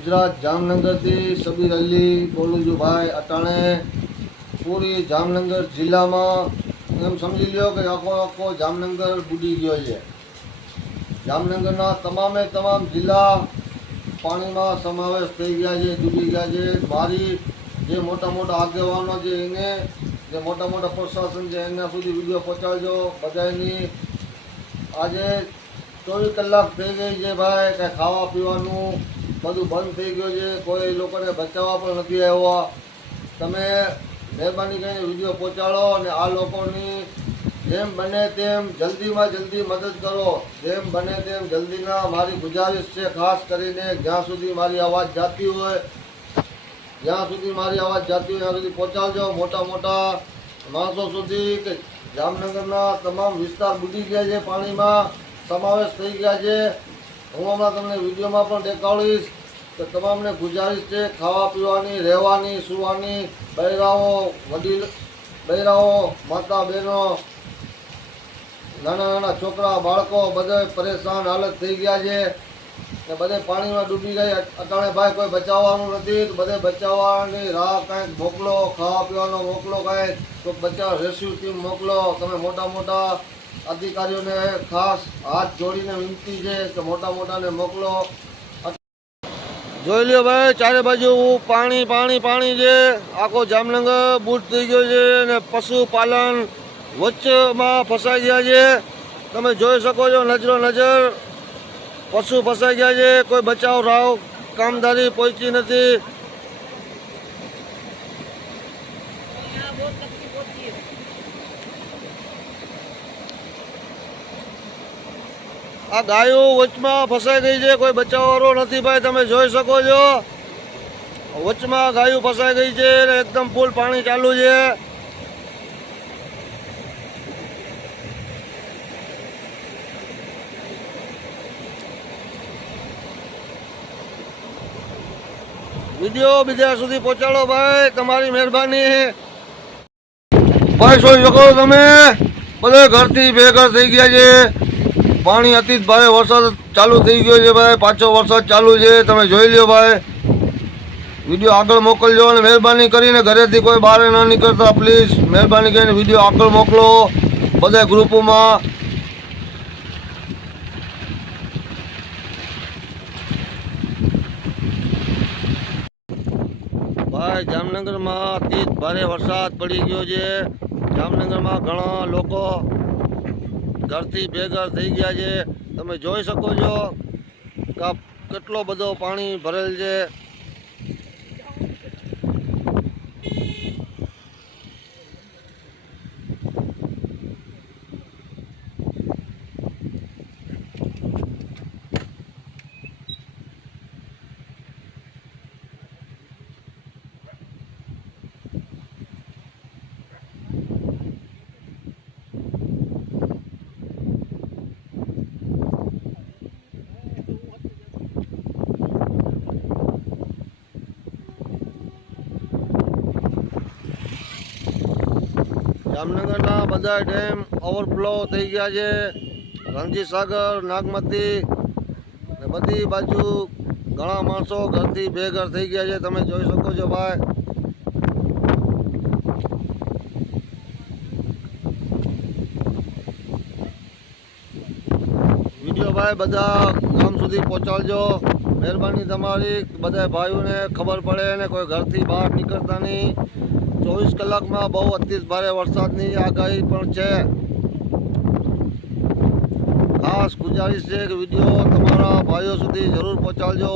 गुजरात जामनगर थी सबीर अली बोलू छू भाई। अटाणे पूरी जामनगर जिला में एम समझी लो कि आखो आखो जामनगर बूडी गयो है। जामनगर तमामे तमाम जिला पानी में समावेश थी गया है, डूबी गया है। मारी जे मोटा मोटा आगेवानो जे एने जे मोटा मोटा प्रशासन जे एना सुधी वीडियो पहोंचाडजो बधाईनी। आज 24 कलाक थी गई है भाई, कई खावा पीवानुं બધું બંધ થઈ ગયું છે, કોઈ લોકોને બચાવવા પણ નથી આવ્યા। તમે મહેરબાની કરીને વિડીયો પહોંચાડો અને આ લોકોની જેમ બને તેમ જલ્દીમાં જલ્દી મદદ કરો, જેમ બને તેમ જલ્દીના। મારી ગુજારિશ છે ખાસ કરીને જ્યાં સુધી મારી અવાજ જાતી હોય, જ્યાં સુધી મારી અવાજ જાતી હોય ત્યાં સુધી પહોંચાડજો મોટા મોટા માણસો સુધી કે જામનગરના તમામ વિસ્તાર ડૂબી ગયા છે, પાણીમાં સમાવેશ થઈ ગયા છે। હું હમણાં તમને વિડીયોમાં પણ દેખાડીશ કે તમામને ગુજારિશ છે ખાવા પીવાની, રહેવાની, સુવાની, બૈરાઓ, વડીલ બૈરાઓ, માતા બહેનો, નાના નાના છોકરા બાળકો બધે પરેશાન હાલત થઈ ગયા છે ને બધે પાણીમાં ડૂબી ગયા। અટાણે ભાઈ કોઈ બચાવવાનું નથી, તો બધે બચાવવાની રાહ કાંઈક મોકલો, ખાવા પીવાનો મોકલો, કાંઈક તો બચાવ રેસ્ક્યુ ટીમ મોકલો। તમે મોટા મોટા अधिकारीओं ने खास हाथ जोड़ी ने विनती है कि मोटा मोटा ने मोकलो। જોઈ લ્યો ભાઈ ચારે બાજુ પાણી પાણી પાણી છે, આખો જામનગર બૂટ થઈ ગયો છે ને પશુપાલન વચ્ચેમાં ફસાઈ ગયા છે। તમે જોઈ શકો છો નજરો નજર પશુ ફસાઈ ગયા છે, કોઈ બચાવ રાવ કામદારી પહોંચી નથી। आ गायों वचमा फसाई गई है, कोई बचाववाळो नहीं भाई। तमे जोई सको छो वचमा गायों फसाई गई है, एकदम फूल पानी चालू है। वीडियो बीजा सुधी पहोंचाडो भाई, तमारी मेहरबानी। भाई जोई सको तमे बधे घरथी बेघर थई गया छे। पानी अति भारे वरसाद चालू थी गयो है भाई, पाछो वरसाद चालू है। तमे जोई लो भाई, वीडियो आगळ मोकलजो और मेहरबानी करीने घरेथी कोई बहार ना निकलता प्लीज। मेहरबानी करीने वीडियो आगळ मोकलो बधा ग्रुपो में। भाई जामनगर में अति भारे वरसाद पड़ी गयो है। जामनगर में घणा लोको घरथी बेघर थई गया है। तमे जोई सको छो के केटलो बधो पाणी भरेल छे। जामनगरना बधा डेम ओवरफ्लो थई गया है। रणजीत सागर, नागमती ने बधी बाजू घणा माणसो घरथी बेघर थई गया है। तमे जोई सको छो भाई। वीडियो भाई बधा गाम सुधी पहोंचाडजो, मेहरबानी तमारी। बधा भाईओ ने खबर पड़े ने कोई घरथी बहार निकलता नहीं। 24 कलाक में बहु अति भारे वरसादनी आगाही पण छे। खास गुजारिश है कि वीडियो तमारा भाईओ सुधी जरूर पहोंचाडजो।